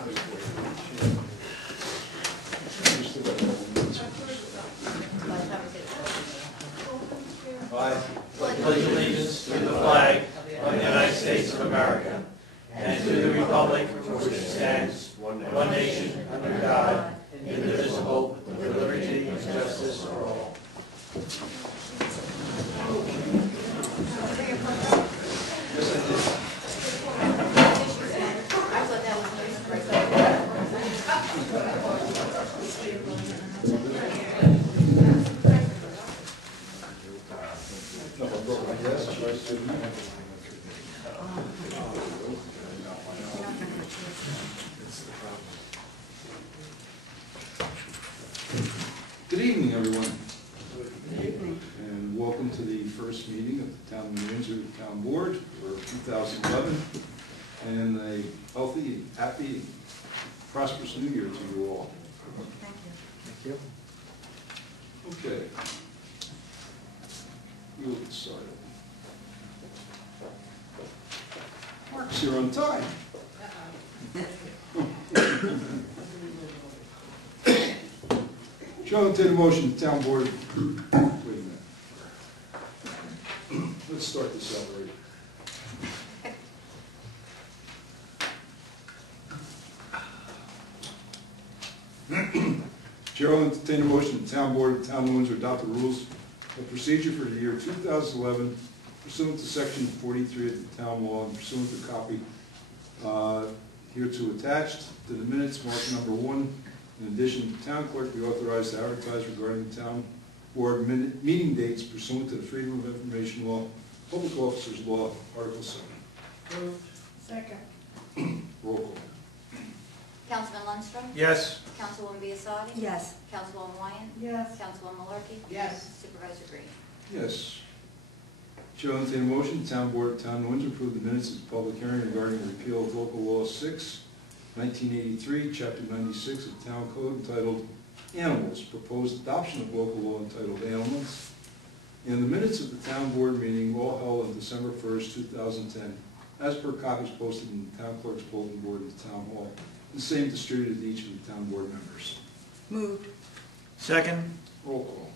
I pledge allegiance to the flag of the United States of America and to the republic for which it stands, one nation, under God, indivisible, with liberty and justice for all. Good evening, everyone. Good evening. And welcome to the first meeting of the Town of Windsor Town Board for 2011. And a healthy, happy, prosperous new year to you all. Thank you. Thank you. Okay. We'll get started. Mark's here on time. Chair will entertain a motion, the town board. Wait a minute. Let's start this out right. Chair will entertain a motion, the town board of the town of Windsor adopt the rules of procedure for the year 2011 pursuant to section 43 of the town law and pursuant to copy hereto attached to the minutes, mark number 1. In addition, the town clerk be authorized to advertise regarding the town board meeting dates pursuant to the Freedom of Information Law, Public Officers Law, Article 7. Moved. Second. Roll call. Councilman Lundstrom? Yes. Councilwoman Biasotti? Yes. Councilwoman Wyan? Yes. Councilwoman Malarkey? Yes. Supervisor Green? Yes. Chair will entertain a motion, the town board of Town of Windsor approve the minutes of the public hearing regarding the repeal of Local Law 6, 1983, Chapter 96 of Town Code entitled Animals, proposed adoption of local law entitled Animals, and the minutes of the town board meeting all held on December 1st, 2010, as per copies posted in the town clerk's bulletin board in the town hall, the same distributed to each of the town board members. Moved. Second. Roll call.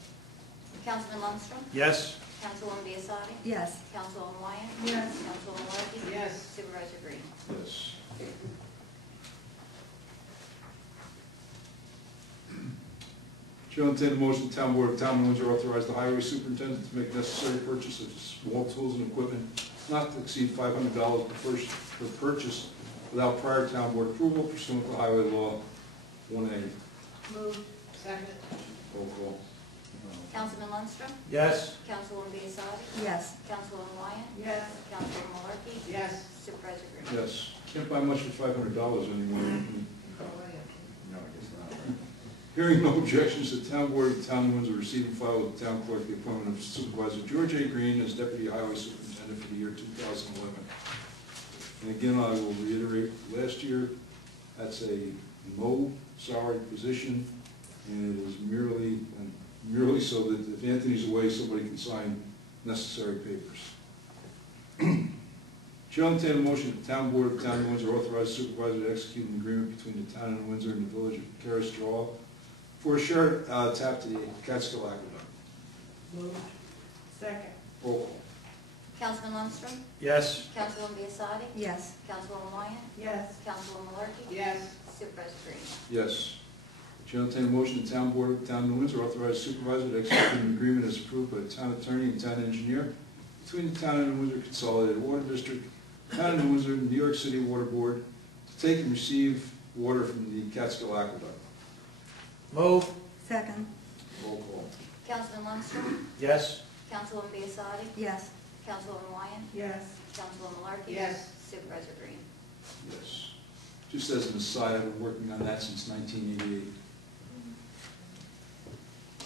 Councilman Lundstrom? Yes. Councilwoman Biasotti? Yes. Councilwoman Wyan? Yes. Councilwoman Malarkey? Yes. Supervisor Green? Yes. Chair will entertain a motion, the town board of Town of Windsor authorize the highway superintendent to make necessary purchase of small tools and equipment not to exceed $500 per purchase without prior town board approval pursuant to Highway Law 1A. Moved. Second. Roll call. Councilman Lundstrom? Yes. Councilwoman Biasotti? Yes. Councilwoman Wyan? Yes. Councilwoman Malarkey? Yes. Supervisor Green? Yes. Can't buy much for $500 anymore. No, I guess not. Hearing no objections, the town board of the Town of Windsor receive and file with the town clerk the appointment of Supervisor George A. Green as Deputy Highway Superintendent for the year 2011. And again, I will reiterate, last year, that's a low salary position, and it is merely so that if Anthony's away, somebody can sign necessary papers. Chair will entertain a motion that the town board of the Town of Windsor authorize supervisor to execute an agreement between the town of Windsor and the village of Caris Draw for a shared tap to the Catskill Aqueduct. Moved. Second. Roll call. Councilman Lundstrom? Yes. Councilwoman Biasotti? Yes. Councilwoman Wyan? Yes. Councilwoman Malarkey? Yes. Supervisor Green? Yes. Chair will entertain a motion the town board of the Town of Windsor authorize supervisor to execute an agreement as approved by the town attorney and town engineer between the Town of Windsor Consolidated Water District, Town of Windsor, and New York City Water Board to take and receive water from the Catskill Aqueduct. Move. Second. Roll call. Councilman Lundstrom? Yes. Councilwoman Biasotti? Yes. Councilwoman Wyan? Yes. Councilwoman Malarkey? Yes. Supervisor Green? Yes. Just as an aside, I've been working on that since 1988.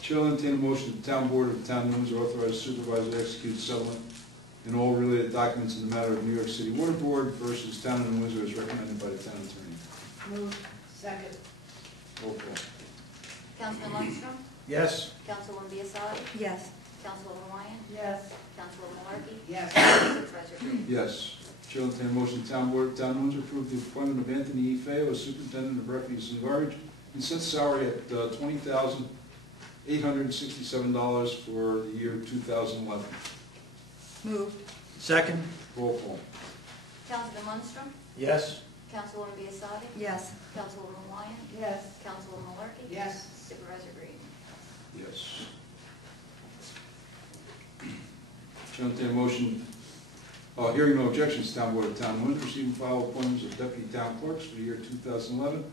Chair will entertain a motion that the town board of the Town of Windsor authorize supervisor to execute settlement in all related documents in the matter of New York City Water Board versus Town of Windsor as recommended by the town attorney. Moved. Second. Roll call. Councilman Lundstrom? Yes. Councilwoman Biasotti? Yes. Councilwoman Wyan? Yes. Councilwoman Malarkey? Yes. Supervisor Green? Yes. Chair will entertain a motion, Town Board of Town of Windsor approve the appointment of Anthony E. Feo as Superintendent of Refuse and Garbage and set salary at $20,867 for the year 2011. Moved. Second. Roll call. Councilman Lundstrom, Yes. Councilwoman Biassadi, Yes. Councilwoman Wyatt, Yes. Councilwoman Malarkey. Yes. Supervisor Green. Yes. Chair will entertain a motion, hearing no objections, Town Board of Town of Windsor receive and file appointments of deputy town clerks for the year 2011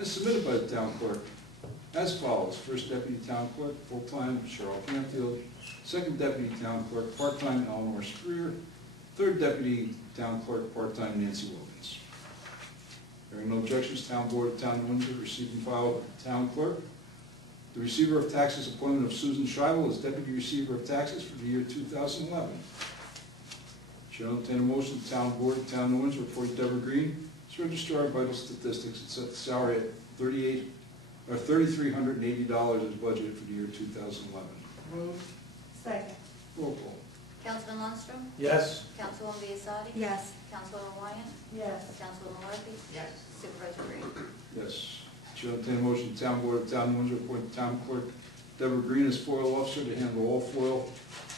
as submitted by the town clerk as follows. First deputy town clerk, full-time, Cheryl Canfield. Second deputy town clerk, part-time, Eleanor Spreer. Third deputy town clerk, part-time, Nancy Wilkins. Hearing no objections, Town Board of Town of Windsor receive and file town clerk. The receiver of taxes appointment of Susan Scheibel as deputy receiver of taxes for the year 2011. Shall entertain a motion, the Town Board of Town of Windsor appoint Deborah Green as registrar of vital statistics and set the salary at $3,380 as budgeted for the year 2011. Moved. Second. Roll call. Councilman Lundstrom, Yes. Councilwoman Biassadi, Yes. Councilwoman Wyatt, Yes. Councilwoman Malarkey. Yes. Supervisor Green. Yes. Shall entertain a motion, the Town Board of Town of Windsor appoint town clerk Deborah Green as FOIL officer to handle all FOIL,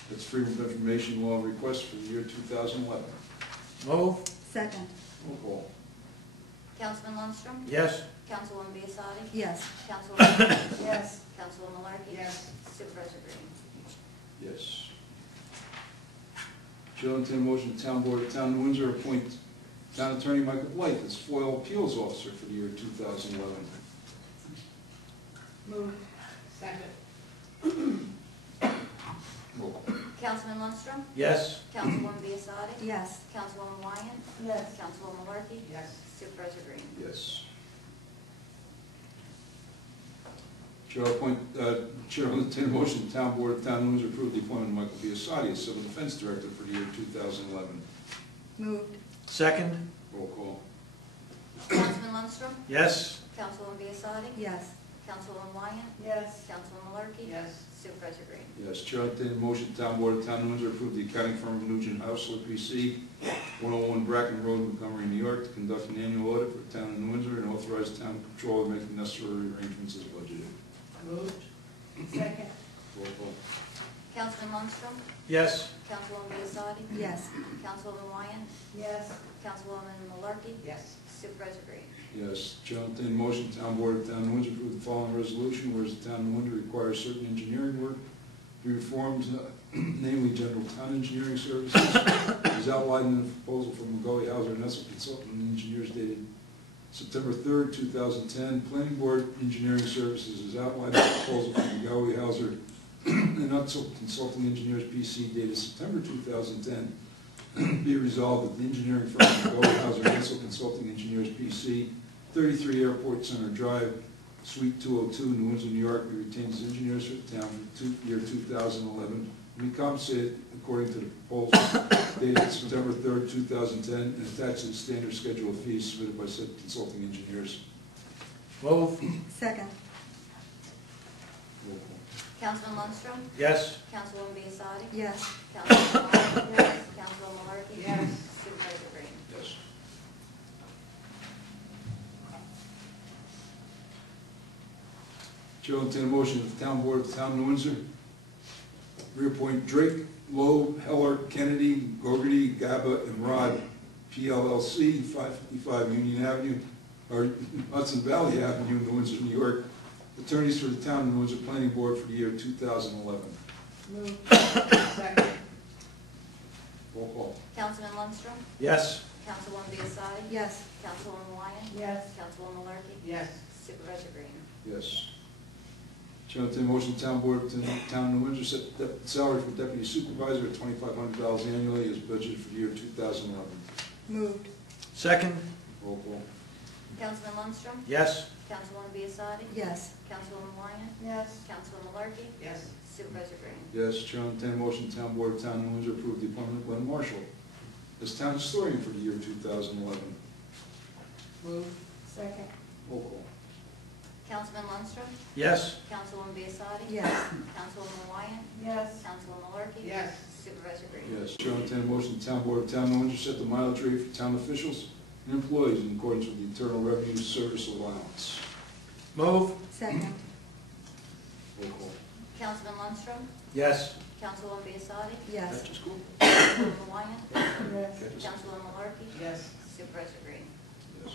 that's Freedom of Information Law requests for the year 2011. Move. Second. Roll call. Councilman Lundstrom, Yes. Councilwoman Biassadi, Yes. Councilwoman Wyatt, Yes. Councilwoman Malarkey. Yes. Supervisor Green. Yes. Shall entertain a motion, the Town Board of Town of Windsor appoint Town Attorney Michael Blight as FOIL appeals officer for the year 2011. Moved. Second. Roll call. Councilman Lundstrom, Yes. Councilwoman Biassadi, Yes. Councilwoman Wyatt, Yes. Councilwoman Malarkey. Yes. Supervisor Green. Yes. Chair will entertain a motion, the Town Board of Town of Windsor approve the appointment of Michael Biassadi as Civil Defense Director for the year 2011. Moved. Second. Roll call. Councilman Lundstrom, Yes. Councilwoman Biassadi, Yes. Councilwoman Wyatt, Yes. Councilwoman Malarkey. Yes. Supervisor Green. Yes, Chair will entertain a motion, the Town Board of Town of Windsor approve the accounting firm of Nugent Hausler PC, 101 Bracken Road, Montgomery, New York, to conduct an annual audit for the Town of Windsor and authorize town controller to make the necessary arrangements as budgeted. Moved. Second. Roll call. Councilman Lundstrom, Yes. Councilwoman Biassadi, Yes. Councilwoman Wyatt, Yes. Councilwoman Malarkey. Yes. Supervisor Green. Yes, Chair will entertain a motion, Town Board of Town of Windsor approve the following resolution, whereas the Town of Windsor requires certain engineering work to be performed, namely general town engineering services, as outlined in the proposal from McGaughy Hauser and Essel Consultant Engineers dated September 3rd, 2010. Planning Board Engineering Services is outlined in the proposal from McGaughy Hauser and Essel Consulting Engineers PC dated September 2010. Be resolved that the engineering firm McGaughy Hauser and Essel Consulting Engineers PC, 33 Airport Center Drive, Suite 202, New Windsor, New York, be retained as engineers for the town for the year 2011, and be compensated according to the proposal dated September 3rd, 2010, and attached to the standard schedule of fees submitted by said consulting engineers. Move. Second. Roll call. Councilman Lundstrom, Yes. Councilwoman Biassadi, Yes. Councilwoman Wyatt, Yes. Councilwoman Malarkey. Yes. Supervisor Green. Yes. Chair will entertain a motion that the Town Board of the Town of Windsor reappoint Drake, Loeb, Heller, Kennedy, Gogarty, Gaba, and Rod, PLLC, 555 Union Avenue, or Hudson Valley Avenue, New Windsor, New York, attorneys for the Town of New Windsor Planning Board for the year 2011. Moved. Second. Roll call. Councilman Lundstrom, Yes. Councilwoman Biassadi, Yes. Councilwoman Wyatt, Yes. Councilwoman Malarkey. Yes. Supervisor Green. Yes. Chair will entertain a motion, the Town Board of the Town of New Windsor set the salary for deputy supervisor at $2,500 annually as budgeted for the year 2011. Moved. Second. Roll call. Councilman Lundstrom, Yes. Councilwoman Biassadi, Yes. Councilwoman Wyatt, Yes. Councilwoman Malarkey. Yes. Supervisor Green. Yes, Chair will entertain a motion, the Town Board of Town of New Windsor approve the appointment of Glenn Marshall as town historian for the year 2011. Moved. Second. Roll call. Councilman Lundstrom, Yes. Councilwoman Biassadi, Yes. Councilwoman Wyatt, Yes. Councilwoman Malarkey. Yes. Supervisor Green. Yes. Chair will entertain a motion, the Town Board of Town of Windsor set the mileage rate for town officials and employees in accordance with the Internal Revenue Service Allowance. Move. Second. Roll call. Councilman Lundstrom, Yes. Councilwoman Biassadi, Yes. Catch us cool. Councilwoman Wyatt, Yes. Catch us. Councilwoman Malarkey, Yes. Supervisor Green. Yes.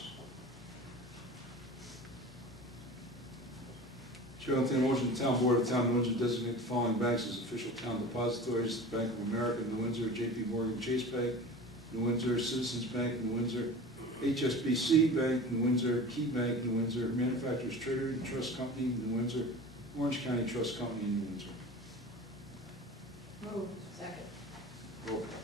Chair will entertain a motion, the Town Board of Town of Windsor designate the following banks as official town depositories: Bank of America, New Windsor; J.P. Morgan Chase Bank, New Windsor; Citizens Bank, New Windsor; HSBC Bank, New Windsor; Key Bank, New Windsor; Manufacturers Trader Trust Company, New Windsor; Orange County Trust Company, New Windsor. Move. Second. Roll call.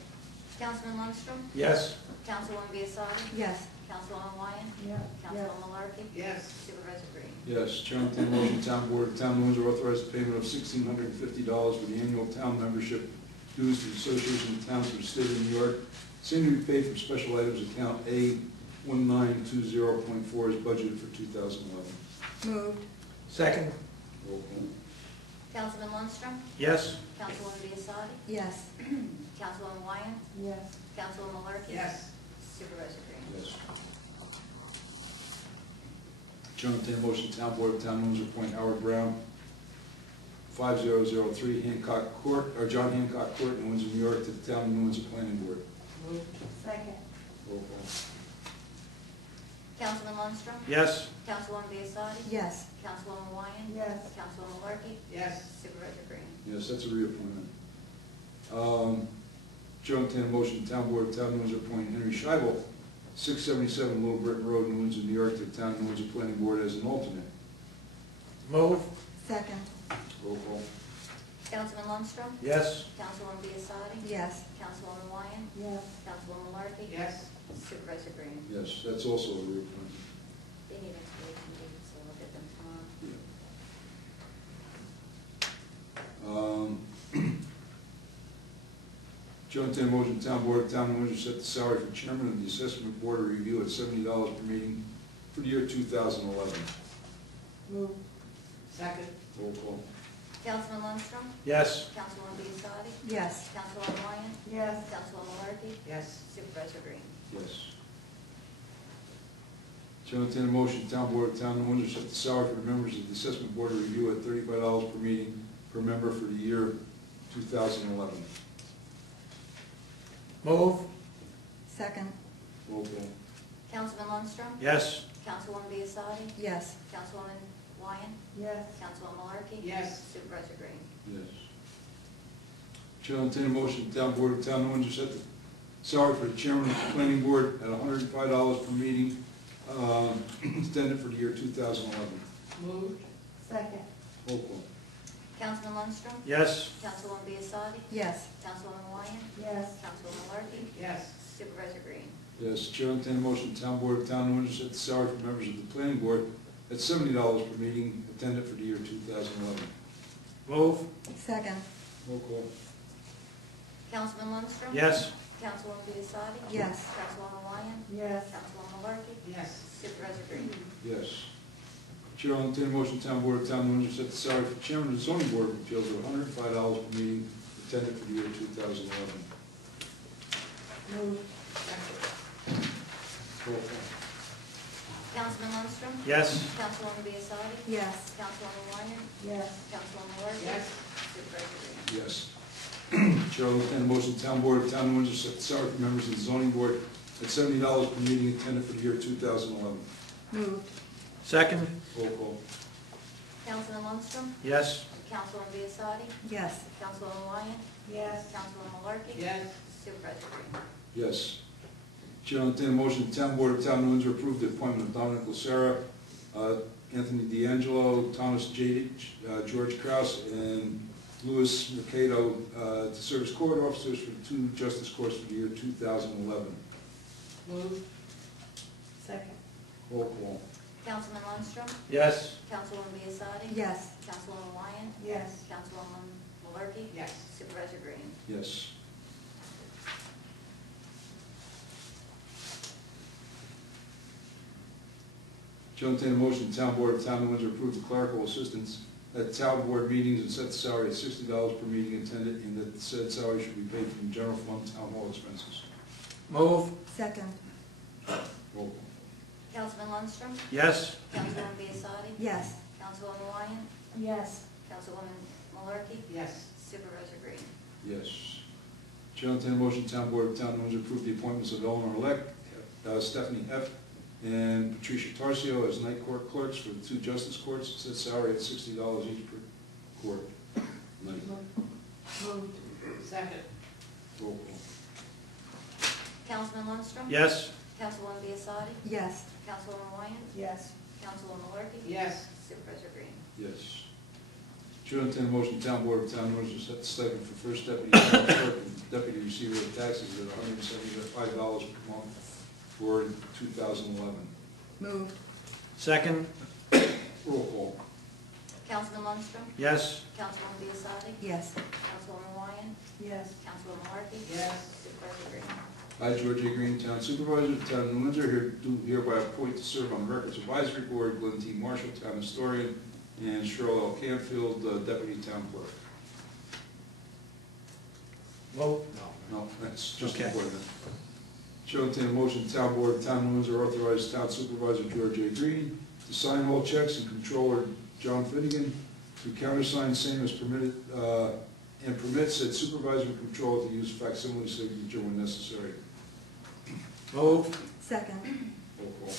Councilman Lundstrom, Yes. Councilwoman Biassadi, Yes. Councilwoman Wyatt, Yeah. Councilwoman Malarkey, Yes. Supervisor Green. Yes. Chair will entertain a motion, Town Board of Town of Windsor authorize the payment of $1,650 for the annual town membership dues to the Association of Towns of the State of New York. Same to be paid from special items account A1920.4 is budgeted for 2011. Moved. Second. Roll call. Councilman Lundstrom, Yes. Councilwoman Biassadi, Yes. Councilwoman Wyatt, Yes. Councilwoman Malarkey. Yes. Supervisor Green. Yes. Chair will entertain a motion, Town Board of Town of Windsor appoint Howard Brown, 5003 Hancock Court, or John Hancock Court in Windsor, New York, to the Town of New Windsor Planning Board. Moved. Second. Roll call. Councilman Lundstrom, Yes. Councilwoman Biassadi, Yes. Councilwoman Wyatt, Yes. Councilwoman Malarkey, Yes. Supervisor Green. Yes, that's a reappointment. Chair will entertain a motion, Town Board of Town of Windsor appoint Henry Scheibel, 677 Little Britain Road, New Windsor, New York, to the Town of New Windsor Planning Board as an alternate. Move. Second. Roll call. Councilman Lundstrom, Yes. Councilwoman Biassadi, Yes. Councilwoman Wyatt, Yes. Councilwoman Malarkey, Yes. Supervisor Green. Yes, that's also a reappointment. They need expiration dates, so we'll get them tomorrow. Chair will entertain a motion, Town Board of Town of Windsor set the salary for Chairman of the Assessment Board of Review at $70 per meeting for the year 2011. Moved. Second. Roll call. Councilman Lundstrom, Yes. Councilwoman Biassadi, Yes. Councilwoman Wyatt, Yes. Councilwoman Malarkey, Yes. Supervisor Green. Yes. Chair will entertain a motion, Town Board of Town of Windsor set the salary for the members of the Assessment Board of Review at $35 per meeting per member for the year 2011. Move. Second. Roll call. Councilman Lundstrom, Yes. Councilwoman Biassadi, Yes. Councilwoman Wyatt, Yes. Councilwoman Malarkey, Yes. Supervisor Green. Yes. Chair will entertain a motion, Town Board of Town of Windsor set the salary for the Chairman of the Planning Board at $105 per meeting, extended for the year 2011. Moved. Second. Roll call. Councilman Lundstrom, Yes. Councilwoman Biassadi, Yes. Councilwoman Wyatt, Yes. Councilwoman Malarkey, Yes. Supervisor Green. Yes, Chair will entertain a motion, Town Board of Town of Windsor set the salary for members of the Planning Board at $70 per meeting, attended for the year 2011. Move. Second. Roll call. Councilman Lundstrom, Yes. Councilwoman Biassadi, Yes. Councilwoman Wyatt, Yes. Councilwoman Malarkey, Yes. Supervisor Green. Yes. Chair will entertain a motion, Town Board of Town of Windsor set the salary for Chairman of the Zoning Board of Appeals at $105 per meeting, attended for the year 2011. Moved. Second. Roll call. Councilman Lundstrom, Yes. Councilwoman Biassadi, Yes. Councilwoman Wyatt, Yes. Councilwoman Malarkey, Yes. Supervisor Green. Yes. Chair will entertain a motion, Town Board of Town of Windsor set the salary for members of the Zoning Board at $70 per meeting, attended for the year 2011. Moved. Second. Roll call. Councilman Lundstrom, Yes. Councilwoman Biassadi, Yes. Councilwoman Wyatt, Yes. Councilwoman Malarkey, Yes. Supervisor Green. Yes. Chair will entertain a motion, Town Board of Town of Windsor approve the appointment of Dominic Lucera, Anthony D'Angelo, Thomas J. George Kraus, and Louis Mercado to serve as court officers for the two justice courts for the year 2011. Moved. Second. Roll call. Councilman Lundstrom, Yes. Councilwoman Biassadi, Yes. Councilwoman Wyatt, Yes. Councilwoman Malarkey, Yes. Supervisor Green. Yes. Chair will entertain a motion, Town Board of Town of Windsor approve the clerical assistants at town board meetings and set the salary at $60 per meeting attended, and that said salary should be paid from the general fund town hall expenses. Move. Second. Roll call. Councilman Lundstrom, Yes. Councilwoman Biassadi, Yes. Councilwoman Wyatt, Yes. Councilwoman Malarkey, Yes. Supervisor Green. Yes. Chair will entertain a motion, town board of town of Windsor approve the appointments of Eleanor Stephanie F. and Patricia Tarcio as night court clerks for the two justice courts, set salary at $60 each per court night. Moved. Second. Roll call. Councilman Lundstrom, Yes. Councilwoman Biassadi, Yes. Councilwoman Wyatt, Yes. Councilwoman Malarkey, Yes. Supervisor Green. Yes. Chair will entertain a motion, town board of town of Windsor set the stipend for first deputy town clerk and deputy receiver of taxes at $175 per month for 2011. Moved. Second. Roll call. Councilman Lundstrom, Yes. Councilwoman Biassadi, Yes. Councilwoman Wyatt, Yes. Councilwoman Malarkey, Yes. Supervisor Green. I, George A. Green, Town Supervisor of the Town of New Windsor, do hereby appoint to serve on the Records Advisory Board Glenn T. Marshall, Town Historian, and Cheryl L. Canfield, Deputy Town Clerk. Vote. No, that's just Okay. appointment. Chair will entertain a motion, Town Board of Town of New Windsor authorize Town Supervisor George A. Green to sign all checks and Controller John Finnegan to countersign same as permitted, and permit said supervisor and controller to use facsimile signature when necessary. Move. Second. Roll call.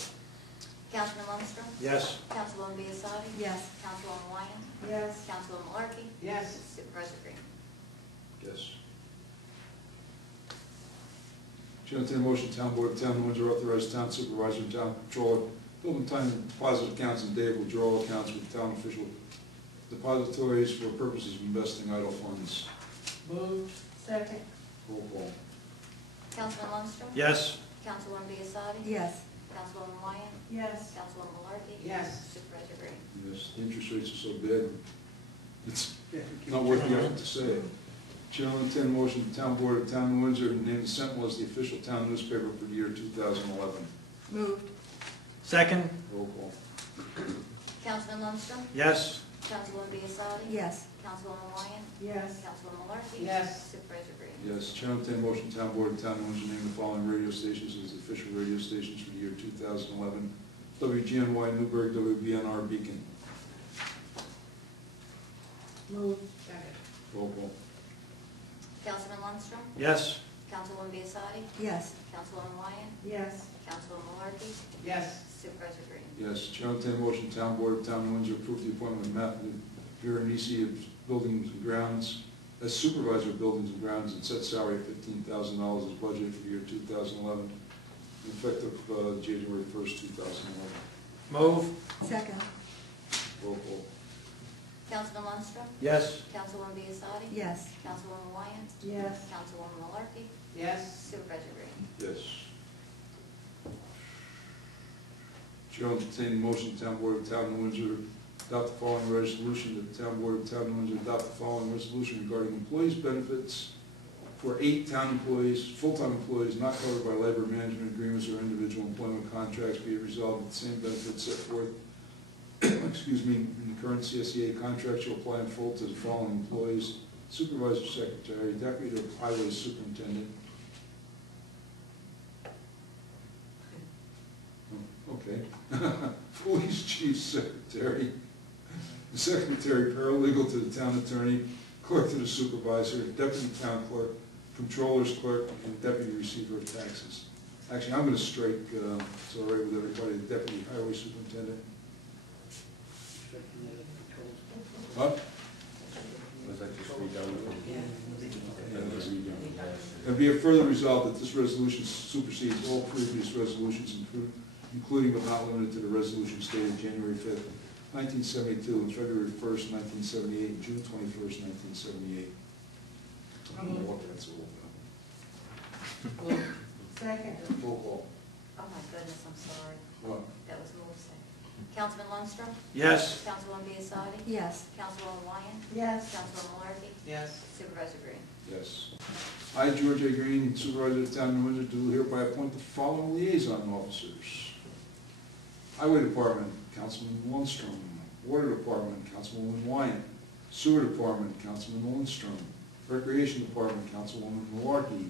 Councilman Lundstrom, Yes. Councilwoman Biassadi, Yes. Councilwoman Wyatt, Yes. Councilwoman Malarkey, Yes. Supervisor Green. Yes. Chair will entertain a motion, Town Board of Town of Windsor authorize Town Supervisor and Town Controller building time deposit accounts and day withdrawal accounts with town official depositories for purposes of investing idle funds. Moved. Second. Roll call. Councilman Lundstrom, Yes. Councilwoman Biassadi, Yes. Councilwoman Wyatt, Yes. Councilwoman Malarkey, Yes. Supervisor Green. Yes, the interest rates are so bad, it's not worth the effort to say it. Chair will entertain a motion, Town Board of Town of New Windsor to name the Sentinel as the official town newspaper for the year 2011. Moved. Second. Roll call. Councilman Lundstrom, Yes. Councilwoman Biassadi, Yes. Councilwoman Wyatt, Yes. Councilwoman Malarkey, Yes. Supervisor Green. Yes, Chair will entertain a motion, Town Board of Town of Windsor name the following radio stations as the official radio stations for the year 2011. WGNY Newburgh, WBNR Beacon. Moved. Second. Roll call. Councilman Lundstrom, Yes. Councilwoman Biassadi, Yes. Councilwoman Wyatt, Yes. Councilwoman Malarkey, Yes. Supervisor Green. Yes, Chair will entertain a motion, Town Board of Town of Windsor approve the appointment of Matthew Veronese of Buildings and Grounds as Supervisor of Buildings and Grounds and set salary of $15,000 as budgeted for the year 2011, effective January 1st, 2011. Move. Second. Roll call. Councilman Lundstrom, Yes. Councilwoman Biassadi, Yes. Councilwoman Wyatt, Yes. Councilwoman Malarkey, Yes. Supervisor Green. Yes. Chair will entertain a motion, Town Board of Town of Windsor adopt the following resolution, that the Town Board of Town of Windsor adopt the following resolution regarding employees' benefits for 8 town employees, full-time employees not covered by labor management agreements or individual employment contracts, be it resolved that the same benefits set forth excuse me, in the current CSEA contract shall apply in full to the following employees: Supervisor Secretary, Deputy Highway Superintendent. Oh, okay. Police Chief Secretary, the Secretary Paralegal to the Town Attorney, Clerk to the Supervisor, Deputy Town Clerk, Controller's Clerk, and Deputy Receiver of Taxes. Actually, I'm going to strike, it's all right with everybody, the Deputy Highway Superintendent. What? Was that just redone? And be it further resolved that this resolution supersedes all previous resolutions, including but not limited to the resolution dated January 5th, 1972, and February 1st, 1978, and June 21st, 1978. I don't know what that's all about. Second. Roll call. Oh my goodness, I'm sorry. What? That was moved second. Councilman Lundstrom, Yes. Councilwoman Biassadi, Yes. Councilwoman Wyatt, Yes. Councilwoman Malarkey, Yes. Supervisor Green. Yes. I, George A. Green, Supervisor of the Town of New Windsor, do hereby appoint the following liaison officers. Highway Department, Councilman Lundstrom. Water Department, Councilwoman Wyatt. Sewer Department, Councilman Lindstrom. Recreation Department, Councilwoman Malarkey.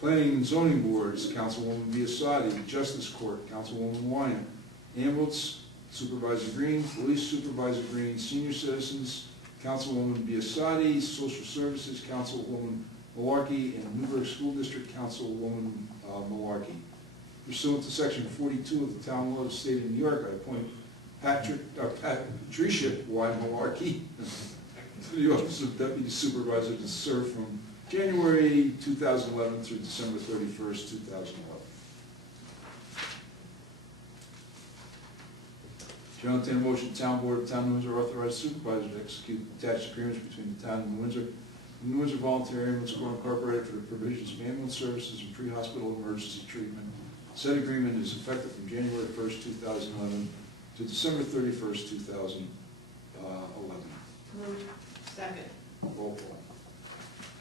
Planning and Zoning Boards, Councilwoman Biasotti. Justice Court, Councilwoman Wyatt. Ambulance, Supervisor Green. Police Supervisor Green. Senior Citizens, Councilwoman Biasotti. Social Services, Councilwoman Malarkey. And Newburgh School District, Councilwoman Malarkey. Pursuant to Section 42 of the Town Law of the State of New York, I appoint Patricia Y. Malarkey to the Office of Deputy Supervisor to serve from January 2011 through December 31st, 2011. Chair will entertain a motion, Town Board of Town of Windsor authorize supervisor to execute attached agreements between the Town of Windsor and the Windsor Volunteer Ambulance Corps Incorporated for the provisions of ambulance services and pre-hospital emergency treatment. Said agreement is effective from January 1st, 2011 to December 31st, 2011. Moved. Second. Roll call.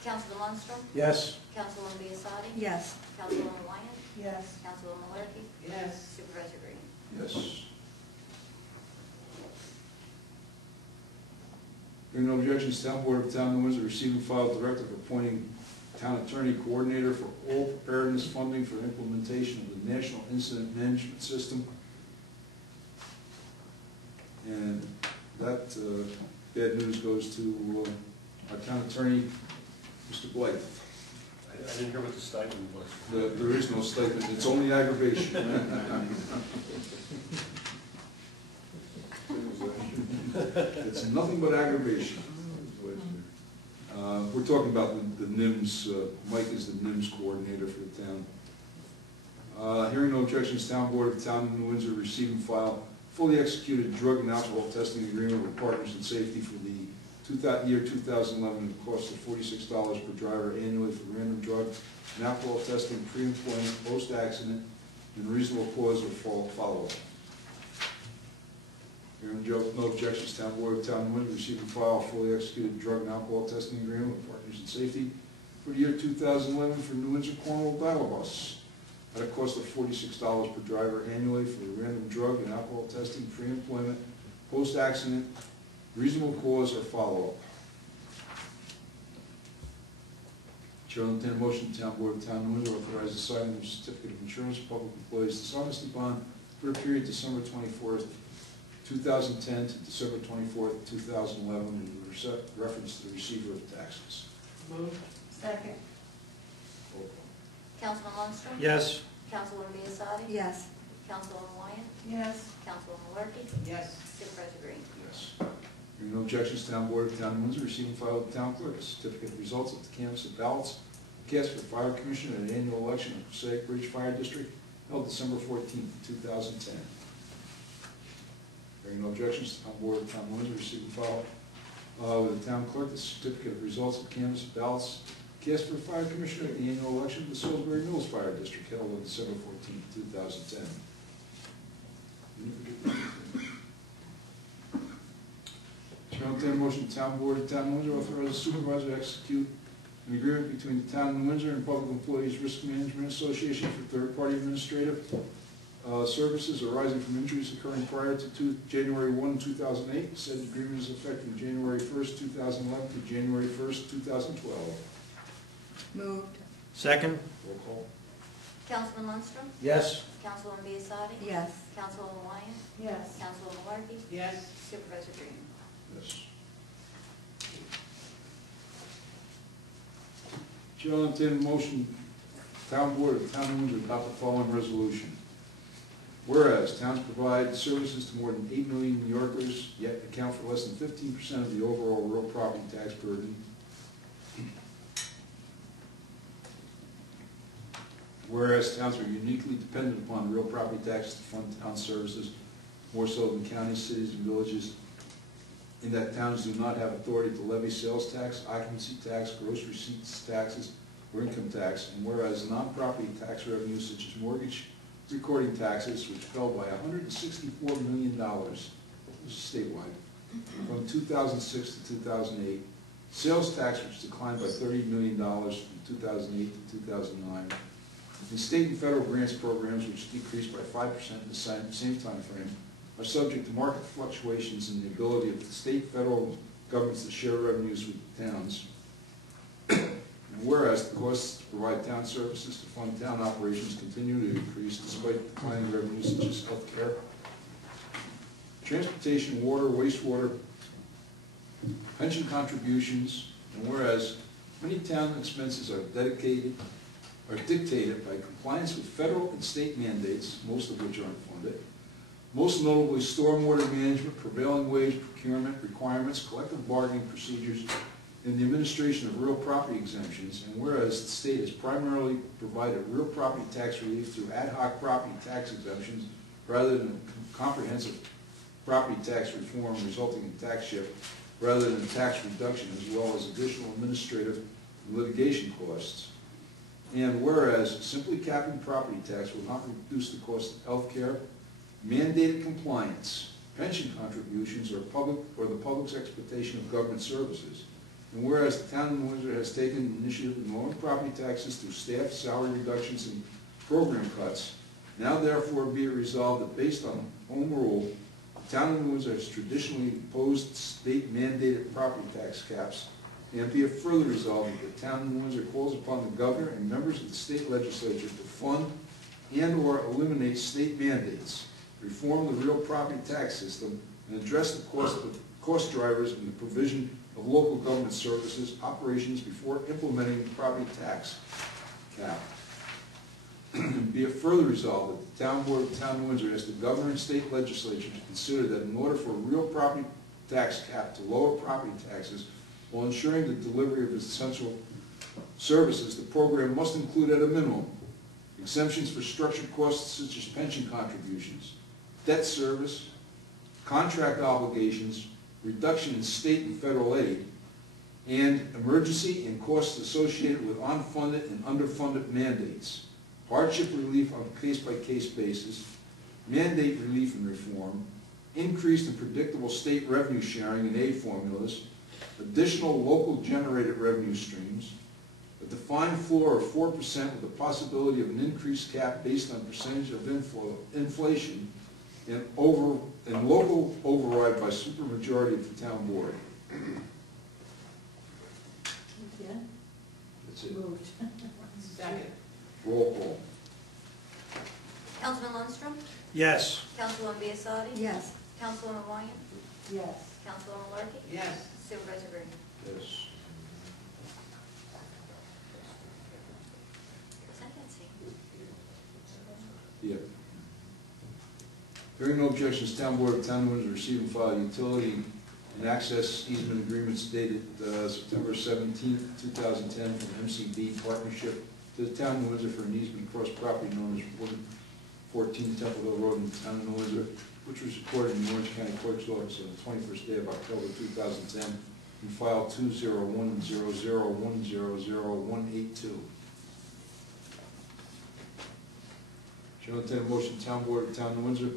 Councilman Lundstrom? Yes. Councilwoman Biasotti? Yes. Councilwoman Wyatt? Yes. Councilwoman Malarkey? Yes. Supervisor Green? Yes. Hearing no objections, Town Board of Town of Windsor receiving file directive appointing Town Attorney Coordinator for all preparedness funding for implementation of the National Incident Management System. And that bad news goes to our Town Attorney, Mr. Blythe. I didn't hear what the stipend was. There is no statement, it's only aggravation. It's nothing but aggravation. We're talking about the NIMS, Mike is the NIMS coordinator for the town. Hearing no objections, Town Board of Town of New Windsor receiving file fully executed drug and alcohol testing agreement with Partners in Safety for the year 2011 at a cost of $46 per driver annually for random drug and alcohol testing, pre-employment, post-accident, and reasonable cause of follow-up. Hearing no objections, Town Board of Town of Windsor receiving file fully executed drug and alcohol testing agreement with Partners in Safety for the year 2011 for New Windsor Cornwall Dial Bus at a cost of $46 per driver annually for random drug and alcohol testing, pre-employment, post-accident, reasonable cause, or follow-up. Chair will entertain a motion, Town Board of Town of Windsor authorize the signing of certificate of insurance of public employees dishonesty bond for a period December 24th, 2010 to December 24th, 2011, in reference to the receiver of taxes. Moved. Second. Roll call. Councilman Lundstrom? Yes. Councilwoman Biasotti? Yes. Councilwoman Wyatt? Yes. Councilwoman Malarkey? Yes. Supervisor Green? Yes. Hearing no objections, Town Board of Town of Windsor receiving file of the Town Clerk a certificate of results of the canvass of ballots cast for Fire Commission at an annual election of Passaic Bridge Fire District held December 14th, 2010. Hearing no objections, Town Board of Town of Windsor receiving file with the Town Clerk the certificate of results of canvass of ballots cast for Fire Commissioner at the annual election of the Salisbury Mills Fire District held on December 14th, 2010. Chair will entertain a motion, Town Board of Town of Windsor authorize the supervisor to execute an agreement between the Town of Windsor and Public Employees Risk Management Association for third-party administrative services arising from injuries occurring prior to January 1, 2008. Said agreement is effective January 1st, 2011 to January 1st, 2012. Moved. Second? Roll call. Councilman Lundstrom? Yes. Councilwoman Biasotti? Yes. Councilwoman Wyatt? Yes. Councilwoman Malarkey? Yes. Supervisor Green? Yes. Chair will entertain a motion, Town Board of Town of Windsor adopt the following resolution. Whereas towns provide services to more than 8 million New Yorkers, yet account for less than 15% of the overall real property tax burden. Whereas towns are uniquely dependent upon real property taxes to fund town services, more so than counties, cities, and villages, in that towns do not have authority to levy sales tax, occupancy tax, gross receipts taxes, or income tax, and whereas non-property tax revenues such as mortgage recording taxes, which fell by $164 million, this is statewide, from 2006 to 2008, sales tax, which declined by $30 million from 2008 to 2009, and state and federal grants programs, which decreased by 5% in the same time frame, are subject to market fluctuations in the ability of the state, federal governments to share revenues with towns. And whereas the costs to provide town services to fund town operations continue to increase despite declining revenues such as health care, transportation, water, wastewater, pension contributions, and whereas many town expenses are dictated by compliance with federal and state mandates, most of which are unfunded, most notably stormwater management, prevailing wage procurement requirements, collective bargaining procedures, and the administration of real property exemptions, and whereas the state has primarily provided real property tax relief through ad hoc property tax exemptions rather than comprehensive property tax reform resulting in tax shift rather than tax reduction, as well as additional administrative and litigation costs. And whereas simply capping property tax will not reduce the cost of health care, mandated compliance, pension contributions, or the public's expectation of government services. And whereas the town of Windsor has taken initiative in lowering property taxes through staff salary reductions and program cuts, now therefore be it resolved that based on home rule, the town of Windsor has traditionally imposed state mandated property tax caps, and be it further resolved that the town of Windsor calls upon the governor and members of the state legislature to fund and or eliminate state mandates, reform the real property tax system, and address the cost drivers in the provision of local government services operations before implementing the property tax cap. Be it further resolved that the town board of the town of Windsor asks the governor and state legislature to consider that in order for a real property tax cap to lower property taxes while ensuring the delivery of essential services, the program must include at a minimum exemptions for structured costs such as pension contributions, debt service, contract obligations, reduction in state and federal aid, and emergency and costs associated with unfunded and underfunded mandates, hardship relief on a case-by-case basis, mandate relief and reform, increased and predictable state revenue sharing and aid formulas, additional local generated revenue streams, a defined floor of 4% with the possibility of an increased cap based on percentage of inflation, and local override by supermajority of the town board. Yeah. That's it. Moved. Second. Roll call. Councilman Lundstrom? Yes. Councilwoman Biassadi? Yes. Councilwoman Wyatt? Yes. Councilwoman Larky? Yes. Supervisor Green? Yes. Second. Yeah. Hearing no objections, town board of town of Windsor receive and file utility and access easement agreements dated September 17th, 2010 from MCB Partnership to the town of Windsor for an easement across property known as 114 Temple Hill Road in the town of Windsor, which was recorded in the Orange County Clerk's Office on the 21st day of October 2010 in file 20100100182. Shall entertain a motion, town board of town of Windsor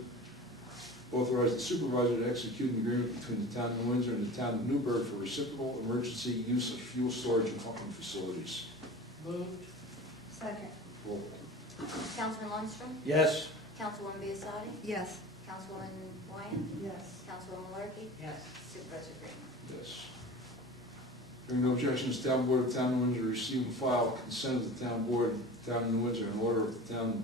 authorize the supervisor to execute an agreement between the town of Windsor and the town of Newburgh for reciprocal emergency use of fuel storage and pumping facilities. Moved. Second. Roll call. Councilman Lundstrom? Yes. Councilwoman Biassadi? Yes. Councilwoman Wyatt? Yes. Councilwoman Larky? Yes. Supervisor Green? Yes. Hearing no objections, town board of town of Windsor receive and file consent of the town board of town of New Windsor in order of the town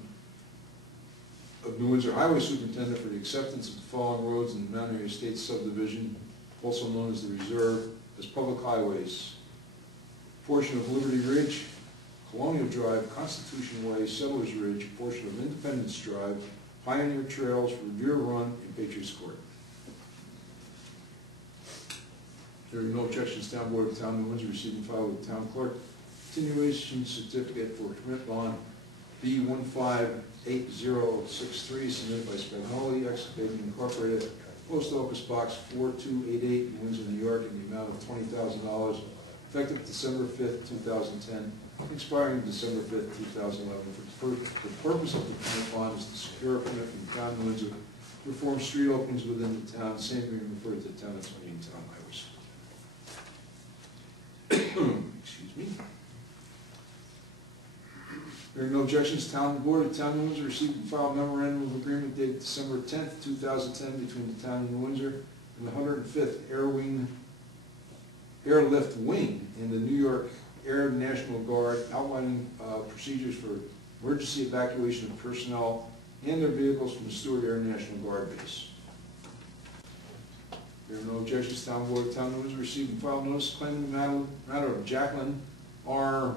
of New Windsor Highway Superintendent for the acceptance of the following roads in the Mount Airy Estates subdivision, also known as the Reserve, as public highways. Portion of Liberty Ridge, Colonial Drive, Constitution Way, Settlers Ridge, portion of Independence Drive, Pioneer Trails, Revere Run, and Patriots Court. Hearing no objections, town board of town of New Windsor receive and file with the town clerk continuation certificate for commit bond B158063 submitted by Spagnoli Excavating Incorporated, Post Office Box 4288 in Windsor, New York, in the amount of $20,000, effective December 5th, 2010, expiring December 5th, 2011. The purpose of the commit bond is to secure a commit from the town of Windsor to perform street openings within the town, same being referred to the town attorney and town highways. Excuse me. There are no objections. Town Board of Town of New Windsor received and filed memorandum of agreement dated December 10th, 2010 between the Town of New Windsor and the 105th Airlift Wing in the New York Air National Guard outlining procedures for emergency evacuation of personnel and their vehicles from the Stewart Air National Guard Base. There are no objections. Town Board of Town of New Windsor received and filed notice claiming the matter of Jacqueline R.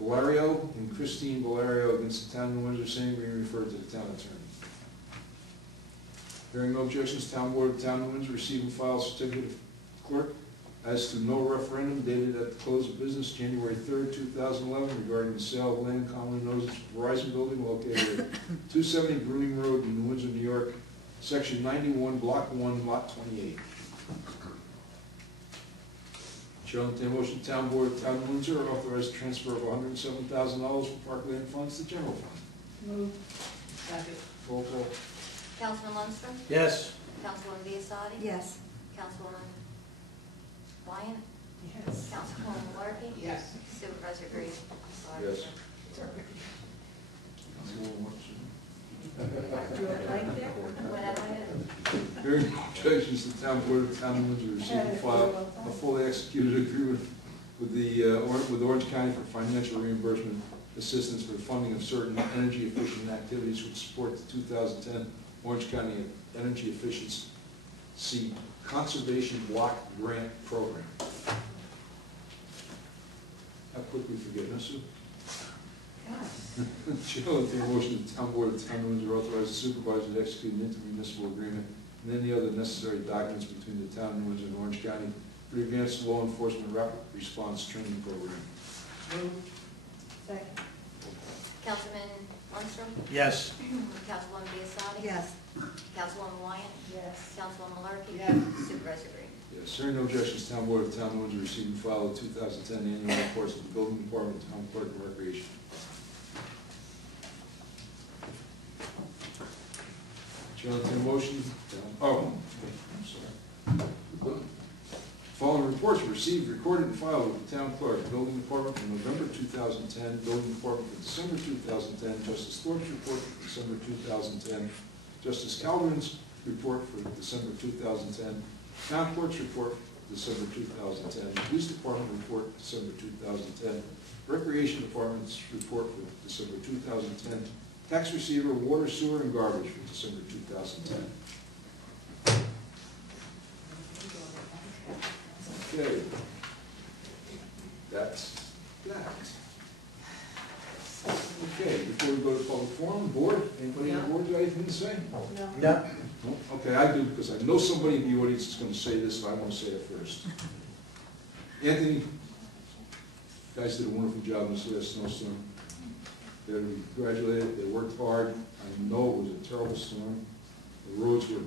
Valerio and Christine Valerio against the Town of New Windsor, same being referred to the Town Attorney. Hearing no objections, Town Board of Town of New Windsor received and filed certificate of clerk as to no referendum dated at the close of business January 3rd, 2011 regarding the sale of land commonly known as Verizon Building located at 270 Bruning Road in New Windsor, New York, Section 91, Block 1, Lot 28. Chair will entertain a motion, Town Board of Town of Windsor authorized transfer of $107,000 from parkland funds to general fund. Move. Second. Roll call. Councilman Lundstrom? Yes. Councilwoman Biassadi? Yes. Councilwoman Wyatt? Yes. Councilwoman Malarkey? Yes. Supervisor Green? Yes. Do it right there? Whatever. Hearing no objections, the Town Board of Town of Windsor received and filed a fully executed agreement with Orange County for financial reimbursement assistance for the funding of certain energy efficient activities which support the 2010 Orange County Energy Efficiency Conservation Block Grant Program. How quickly forget, huh, Sue? Chair will entertain a motion the Town Board of Town of Windsor authorize the supervisor to execute an intermunicipal agreement and any other necessary documents between the Town of New Windsor and Orange County for the Advanced Law Enforcement Rapid Response Training Program. Move. Second. Councilman Lundstrom? Yes. Councilwoman Biassadi? Yes. Councilwoman Wyatt? Yes. Councilwoman Malarkey? Yes. Supervisor Green? Yes, hearing no objections, Town Board of Town of Windsor received and filed the 2010 annual reports of the Building Department, Town Clerk, and Recreation. Chair will entertain a motion. I'm sorry. Following reports were received, recorded, and filed with the Town Clerk, Building Department for November 2010, Building Department for December 2010, Justice Thorpe's report for December 2010, Justice Calvin's report for December 2010, Town Clerk's report for December 2010, Police Department report for December 2010, Recreation Department's report for December 2010, Tax Receiver, Water, Sewer, and Garbage for December 2010. Okay, that's that. Okay, before we go to public forum, board, anybody on the board got anything to say? No. No. No? Okay, I do, because I know somebody in the audience is going to say this, so I want to say it first. Anthony, you guys did a wonderful job in this last snowstorm. They graduated, they worked hard. I know it was a terrible storm. The roads were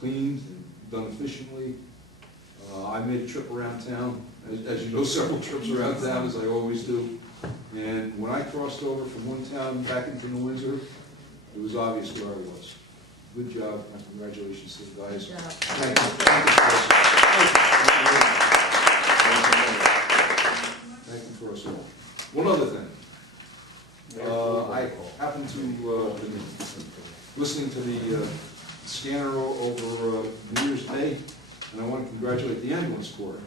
cleaned and done efficiently. I made a trip around town, as you know, several trips around town, as I always do. And when I crossed over from one town back into New Windsor, it was obvious where I was. Good job, and congratulations to the guys. Thank you. Thank you for us all. One other thing. I happened to been listening to the scanner over New Year's Day, and I want to congratulate the ambulance corps.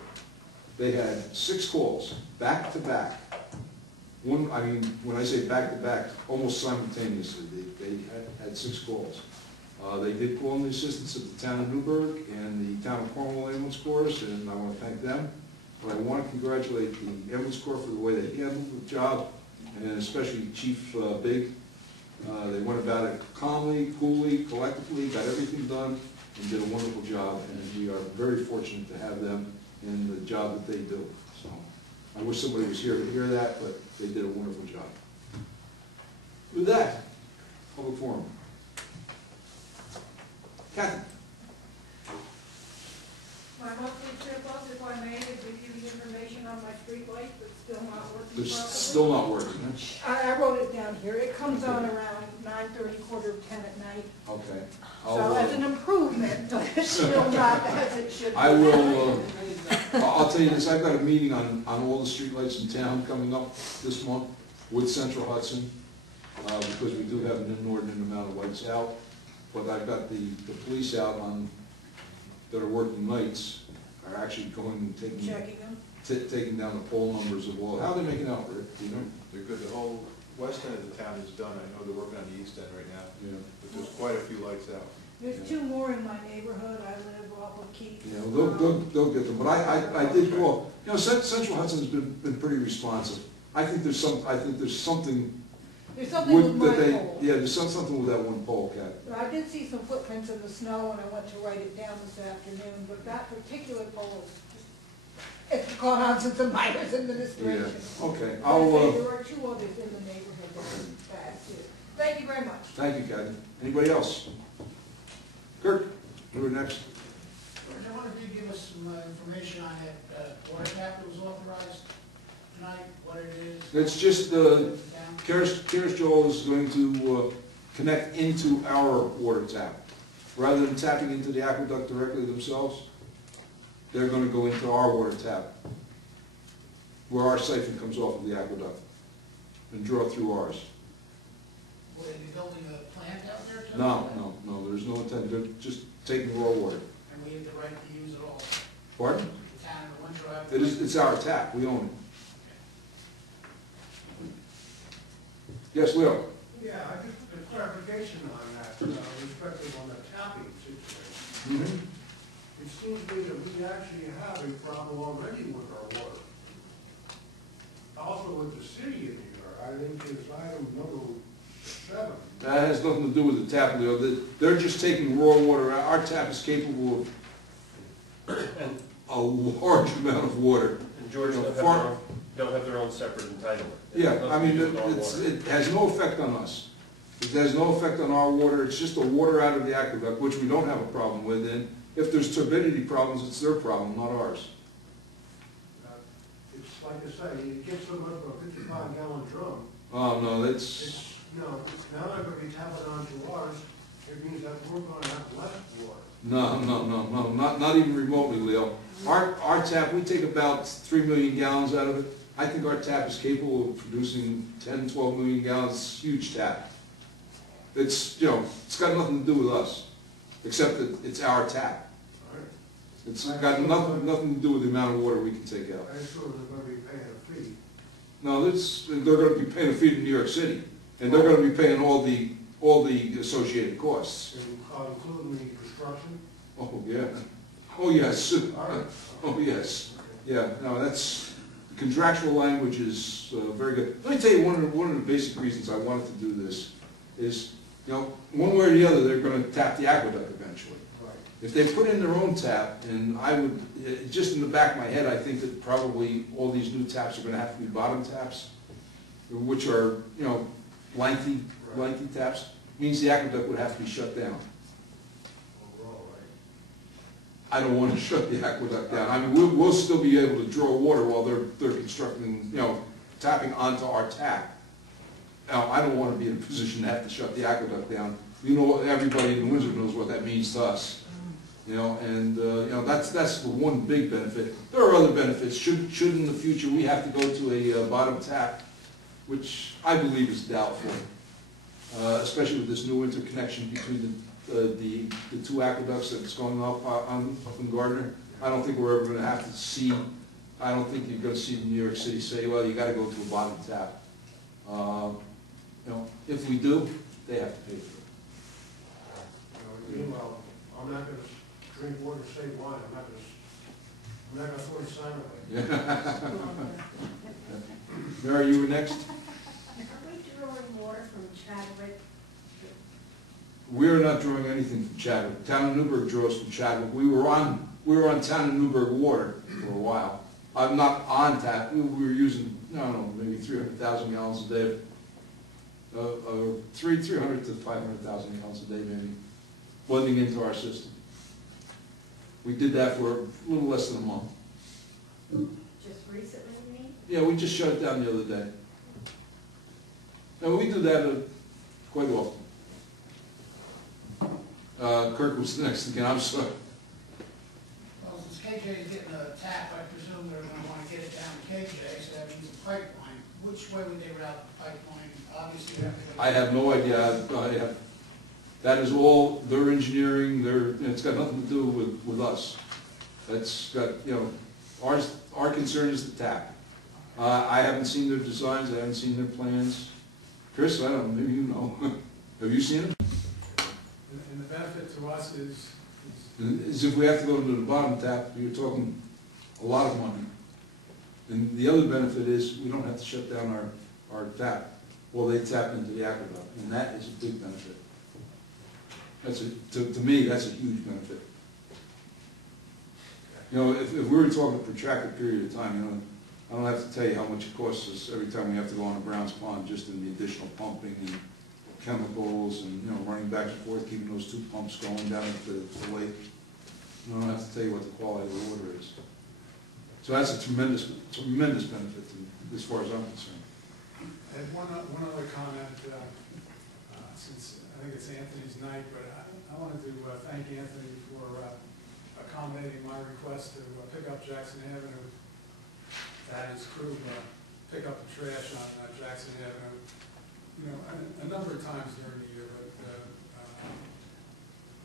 They had 6 calls, back to back. One, I mean, when I say back to back, almost simultaneously, they had 6 calls. They did call in the assistance of the town of Newburgh and the town of Cornwall ambulance corps, and I want to thank them. But I want to congratulate the ambulance corps for the way they handled the job, and especially Chief Big. They went about it calmly, coolly, collectively, got everything done, and did a wonderful job, and we are very fortunate to have them in the job that they do. So I wish somebody was here to hear that, but they did a wonderful job. With that, public forum. Kathy. My monthly trip was, if I may, to give you the information on my street light that's still not working It's properly. still not working, huh? I wrote it down here. It comes on around 9:30, 9:45 at night. Okay. So as an improvement, but it's still not as it should be. I will, I'll tell you this, I've got a meeting on all the streetlights in town coming up this month, with Central Hudson, because we do have an inordinate amount of lights out. But I've got the police out on, that are working nights, are actually going and Checking them? taking down the poll numbers of all. How are they making out, Rick? Do you know? They're good, the whole west end of the town is done, I know they're working on the east end right now, Yeah. but there's quite a few lights out. There's two more in my neighborhood, I live off of Keith. Yeah, well, they'll get them, but I did call, you know, Central Hudson's been pretty responsive. I think there's something There's something with my that they, pole. yeah, there's something with that one pole, Cat. I did see some footprints in the snow and I went to write it down this afternoon, but that particular pole is just, it's gone on since the Myers administration. Yeah, okay, Like I say, I'll, there are two others in the neighborhood that are bad too. Thank you very much. thank you, Kathy. Anybody else? Kirk, you were next. George, I wonder if you'd give us some information on that water tap that was authorized tonight, what it is. It's just, Karis Joel is going to connect into our water tap. Rather than tapping into the aqueduct directly themselves, they're going to go into our water tap, where our siphon comes off of the aqueduct, and draw through ours. Will they be building a plant out there too? No, there's no intent, they're just taking raw water. And we have the right to use it all? Pardon? The town of Windsor have? It's our tap, we own it. Yes, Leo? Yeah, I just, a clarification on that, respective on the tapping situation. It seems to me that we actually have a problem already with our water. Also with the city in here, I think it's item number 7. That has nothing to do with the tap, Leo. They're just taking raw water out. Our tap is capable of And a large amount of water. George don't have their own separate entitlement. Yeah, I mean, Nothing to do with our water. it has no effect on us. It has no effect on our water. It's just the water out of the aqueduct, which we don't have a problem with. And if there's turbidity problems, it's their problem, not ours. It's like I say, it gets so much of a 55-gallon drum. Oh, no, that's, It's, now they're gonna be tapping onto ours, it means that we're gonna have less water. no, not even remotely, Leo. Our tap, we take about 3 million gallons out of it. I think our tap is capable of producing 10, 12 million gallons, huge tap. It's, you know, it's got nothing to do with us, except that it's our tap. All right? It's got nothing to do with the amount of water we can take out. I assume they're gonna be paying a fee. No, they're gonna be paying a fee to New York City, and they're gonna be paying all the associated costs. Including the construction? Oh, yeah. Oh, yes. All right. Oh, yes. Yeah, no, that's, the contractual language is very good. Let me tell you, one of the basic reasons I wanted to do this is, you know, one way or the other, they're gonna tap the aqueduct eventually. Right. If they put in their own tap, and I would, just in the back of my head, I think that probably all these new taps are gonna have to be bottom taps, which are, you know, lengthy taps, means the aqueduct would have to be shut down. Overall, right? I don't want to shut the aqueduct down. I mean, we'll still be able to draw water while they're constructing, you know, tapping onto our tap. Now, I don't want to be in a position to have to shut the aqueduct down. You know, everybody in Windsor knows what that means to us. You know, and, you know, that's the one big benefit. There are other benefits. Should in the future we have to go to a bottom tap, which I believe is doubtful, especially with this new interconnection between the two aqueducts that's going up in Gardner. I don't think we're ever going to have to see, I don't think you're going to see New York City say, well, you got to go to a bottom tap. You know, if we do, they have to pay for it. Meanwhile, I'm not gonna drink water, save wine, I'm not gonna throw a sign away. Mary, you were next? Are we drawing water from Chadwick? We're not drawing anything from Chadwick. Town of Newburgh draws from Chadwick. We were on Town of Newburgh water for a while. I'm not on tap. We were using, I don't know, maybe 300,000 gallons a day. 300 to 500,000 gallons a day, maybe, blending into our system. We did that for a little less than a month. Just recently, you mean? Yeah, we just shut it down the other day. And we do that quite often. Kirk was next again, I'm sorry. Well, since KJ is getting a tap, I presume they're gonna wanna get it down to KJ, so that means a pipeline. which way would they route the pipeline? Obviously, you have to. I have no idea. That is all their engineering, it's got nothing to do with us. That's got, our concern is the tap. I haven't seen their designs, I haven't seen their plans. Chris, I don't know, maybe you know. Have you seen them? And the benefit to us is Is if we have to go to the bottom tap, you're talking a lot of money. And the other benefit is we don't have to shut down our tap while they tap into the aqueduct, and that is a big benefit. To me, that's a huge benefit. If we were talking a protracted period of time, I don't have to tell you how much it costs us every time we have to go on a Browns Pond, just in the additional pumping and chemicals and, running back and forth, keeping those 2 pumps going down at the lake. I don't have to tell you what the quality of the water is. So that's a tremendous benefit as far as I'm concerned. I have one other comment, since I think it's Anthony's night, but I wanted to thank Anthony for accommodating my request to pick up Jackson Avenue. That his crew pick up the trash on Jackson Avenue, a number of times during the year, but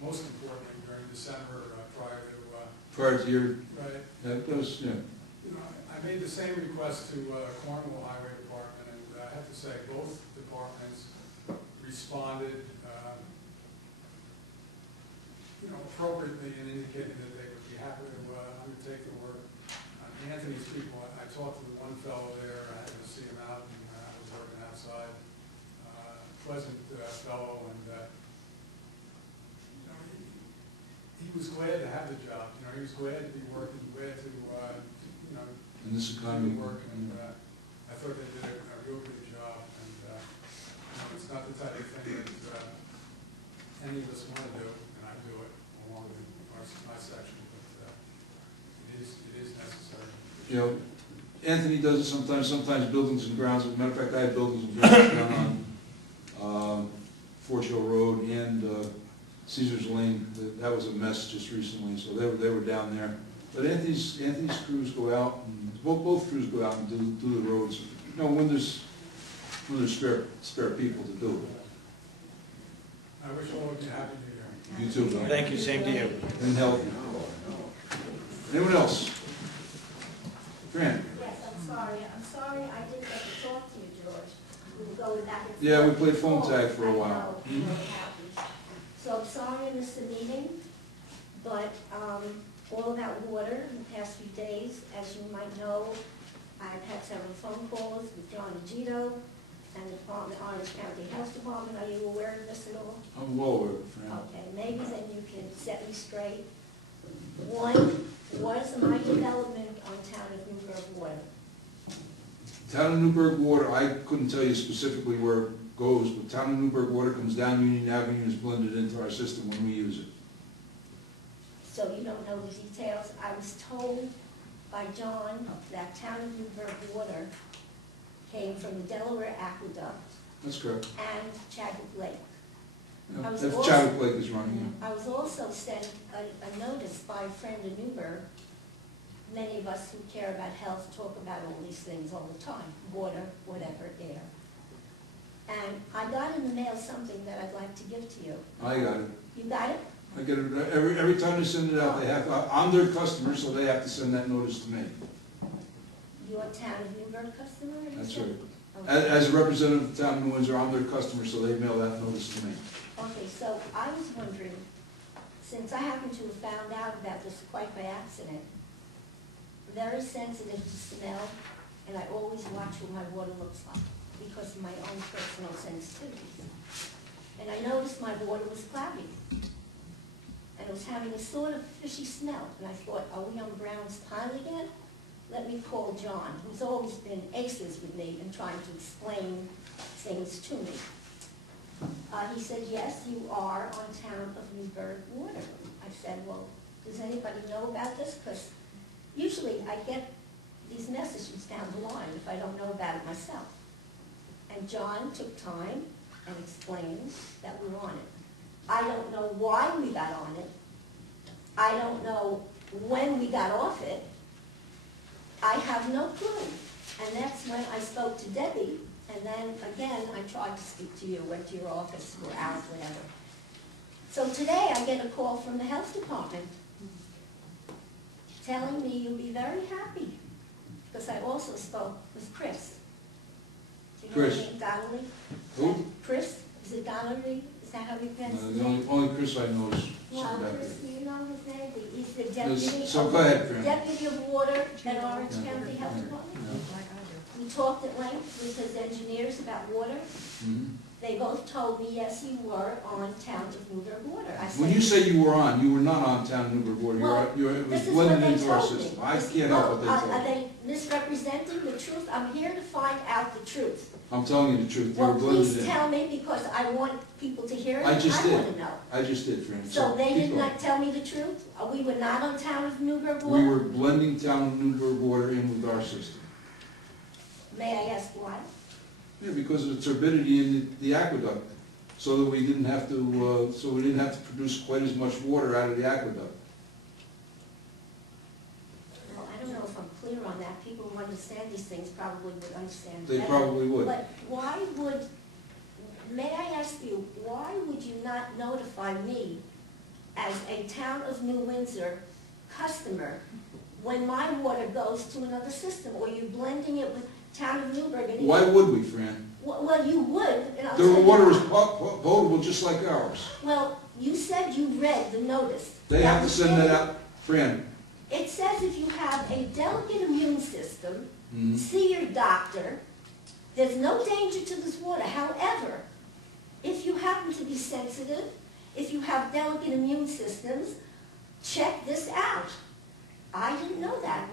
most importantly during December Prior to your, right. that goes, I made the same request to Cornwall Highway Department, and I have to say both departments responded, appropriately in indicating that they would be happy to undertake the work. Anthony's people, I talked to the one fellow there, I had to see him out, and I was working outside. Pleasant fellow, and he was glad to have the job. He was glad to be working, glad to in this economy. work, and I thought they did a real good job. And it's not the type of thing that any of us want to do, and I do it along with my section, but it is necessary. Anthony does it sometimes buildings and grounds. As a matter of fact, I had buildings and grounds down on Fort Hill Road and Caesar's Lane. That was a mess just recently, so they were down there. But Anthony's crews go out, and both crews go out and do the roads. When there's spare people to do it. I wish all of you happy New Year. You too, Bill. Thank you, same to you. And healthy. Anyone else? Fran? Yes, I'm sorry I didn't get to talk to you, George. We were going back and forth. Yeah, we played phone tag for a I know, while. I'm really happy. So I'm sorry I missed the meeting, but all about water in the past few days, as you might know, I've had several phone calls with John Agito and the Orange County Health Department. Are you aware of this at all? I'm well aware of it, Fran. Okay, maybe then you can set me straight. One was my development on Town of Newburgh water. Town of Newburgh water, I couldn't tell you specifically where it goes, but Town of Newburgh water comes down Union Avenue and is blended into our system when we use it. So you don't know the details. I was told by John that Town of Newburgh water came from the Delaware Aqueduct That's correct. and Chadwick Lake. Yeah, I was If also- Chadwick Lake is running, I was also sent a notice by a friend in Newburgh. Many of us who care about health talk about all these things all the time, water, whatever, air. And I got in the mail something that I'd like to give to you. I got it. You got it? I get it, every time they send it out, they have, I'm their customer, so they have to send that notice to me. You're a Town of Newburgh customer? you That's said? right. Okay. As a representative of the town of Windsor, I'm their customer, so they mail that notice to me. Okay, so I was wondering, since I happen to have found out about this quite by accident, very sensitive to smell, and I always watch what my water looks like because of my own personal sensitivities. And I noticed my water was cloudy, and it was having a sort of fishy smell, and I thought, are we on Brown's Pond again? Let me call John, who's always been aces with me in trying to explain things to me. He said, yes, you are on Town of Newburgh water. I said, well, does anybody know about this? Because usually I get these messages down the line if I don't know about it myself. And John took time and explained that we were on it. I don't know why we got on it. I don't know when we got off it. I have no clue. And that's when I spoke to Debbie, and then again, I tried to speak to you, went to your office for hours, whatever. So today, I get a call from the health department telling me you'll be very happy, because I also spoke with Chris. Do you know Chris. his name, Donnelly? Who? Chris, is it Donnelly? Is that how you pronounce his The name? only Chris I know is Well, some back Chris, there. do you know his name? He's the deputy. So of- go ahead, Fran. Deputy of Water at Orange Yeah. County Health Department. Yeah. We talked at length with his engineers about water. Mhm. They both told me, yes, you were on Town of Newburgh water. I said, When you say you were on, you were not on Town of Newburgh Water. Well, It was this is what blended they into our told me. system. I This- can't help what they well, told Are me. they misrepresenting the truth? I'm here to find out the truth. I'm telling you the truth. You Well, were blended please in. tell me, because I want people to hear it. I just want did. to know. I just did, Fran. So they keep did going. not tell me the truth? We were not on Town of Newburgh We water? were blending Town of Newburgh Water in with our system. May I ask why? Yeah, because of the turbidity in the aqueduct, so that we didn't have to, produce quite as much water out of the aqueduct. Well, I don't know if I'm clear on that. People who understand these things probably would understand They better. probably would. But why would, may I ask you, why would you not notify me as a Town of New Windsor customer when my water goes to another system? Or you're blending it with Town of Newburgh? And Why would we, Fran? Well, you would, and I'll Their tell you water is why. potable just like ours. Well, you said you read the notice. They have to was send that given- out, Fran. It says if you have a delicate immune system, Mhm. see your doctor. There's no danger to this water. However, if you happen to be sensitive, if you have delicate immune systems, check this out. I didn't know that.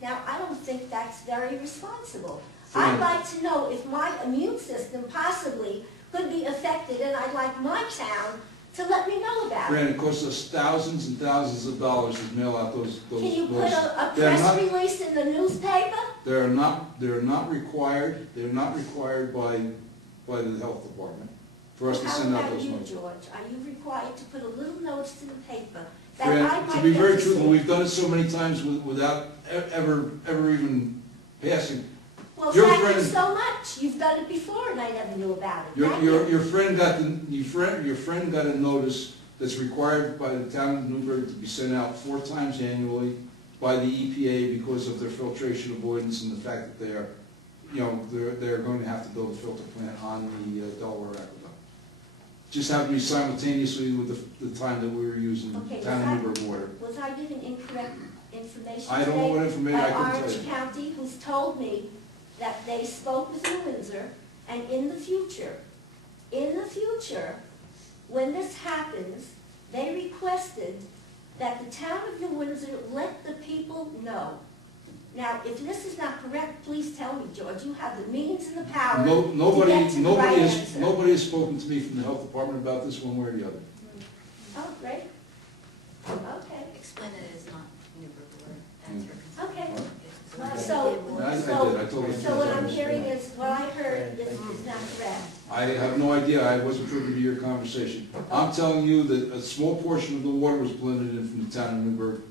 Now, I don't think that's very responsible. I'd Fran. like to know if my immune system possibly could be affected, and I'd like my town to let me know about it. Fran, it costs us thousands and thousands of dollars to mail out those. Can you put a They're press not- release in the newspaper? They're not required by the health department for us to send out How those about you, notes. George? Are you required to put a little notice to the paper that I Fran, might to be get very to truthful, see? we've done it so many times without ever even passing. Well, your thank you friend- so much. You've done it before and I never knew about it. Thank Your you. friend got a notice that's required by the town of Newburgh to be sent out 4 times annually by the EPA because of their filtration avoidance and the fact that they're going to have to build a filter plant on the Delaware Aqueduct. Just happened to be simultaneously with the time that we were using Okay, town of Newburgh water. Was I given incorrect information I don't know what today information, I by couldn't tell Orange you. County, who's told me that they spoke with New Windsor, and in the future, when this happens, they requested that the town of New Windsor let the people know. Now, if this is not correct, please tell me, George. You have the means and the power to Nobody get to the right answer. has spoken to me from the health department about this one way or the other. Oh, great. Okay. Explain that it is not Newburgh water. That's your concern. Okay. It's Well, not so, Newburgh I water. did, I told you. so what I'm hearing is, what I heard is not correct. I have no idea, I wasn't privy to your conversation. I'm telling you that a small portion of the water was blended in from the town of Newburgh.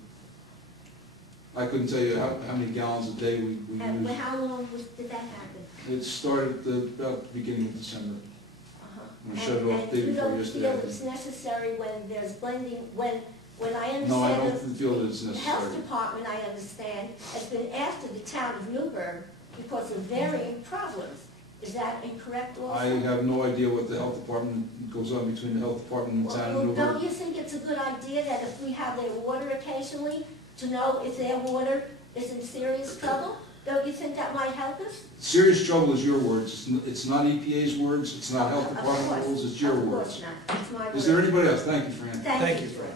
I couldn't tell you how many gallons a day we And used. how long did that happen? It started about the beginning of December. Uh-huh. I'm gonna shut it off the day before And yesterday. you don't feel it's necessary when there's blending, when I understand. No, I don't the- feel that it's The health necessary. department, I understand, has been after the town of Newburgh because of varying problems. Is that incorrect also? I have no idea what the health department goes on between the health department and the town of Well, Newburgh. don't you think it's a good idea that if we have their water occasionally, to know if their water is in serious trouble? Don't you think that might help us? Serious trouble is your words. It's not EPA's words, it's not health Of department course. rules, it's your Of words. course not. It's my Is there word. anybody else? Thank you, Fran. Thank you, Fran.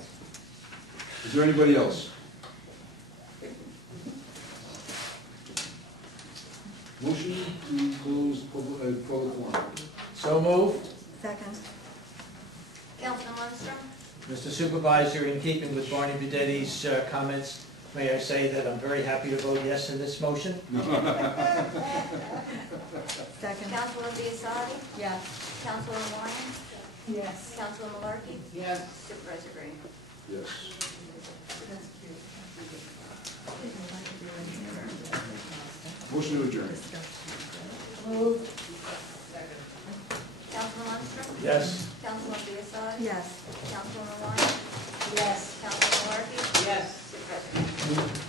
Is there anybody else? Motion to close public forum. So move. Second. Councilman Lundstrom? Mr. Supervisor, in keeping with Barney Bedetti's comments, may I say that I'm very happy to vote yes in this motion? Second. Councilman Biassadi? Yes. Councilman Lyons? Yes. Councilman Malarkey? Yes. Supervisor Green? Yes. Motion to adjourn. Move. Councilman Lundstrom? Yes. Councilman Biassad? Yes. Councilwoman Lyons? Yes. Councilman Markey? Yes. Supervisor Green?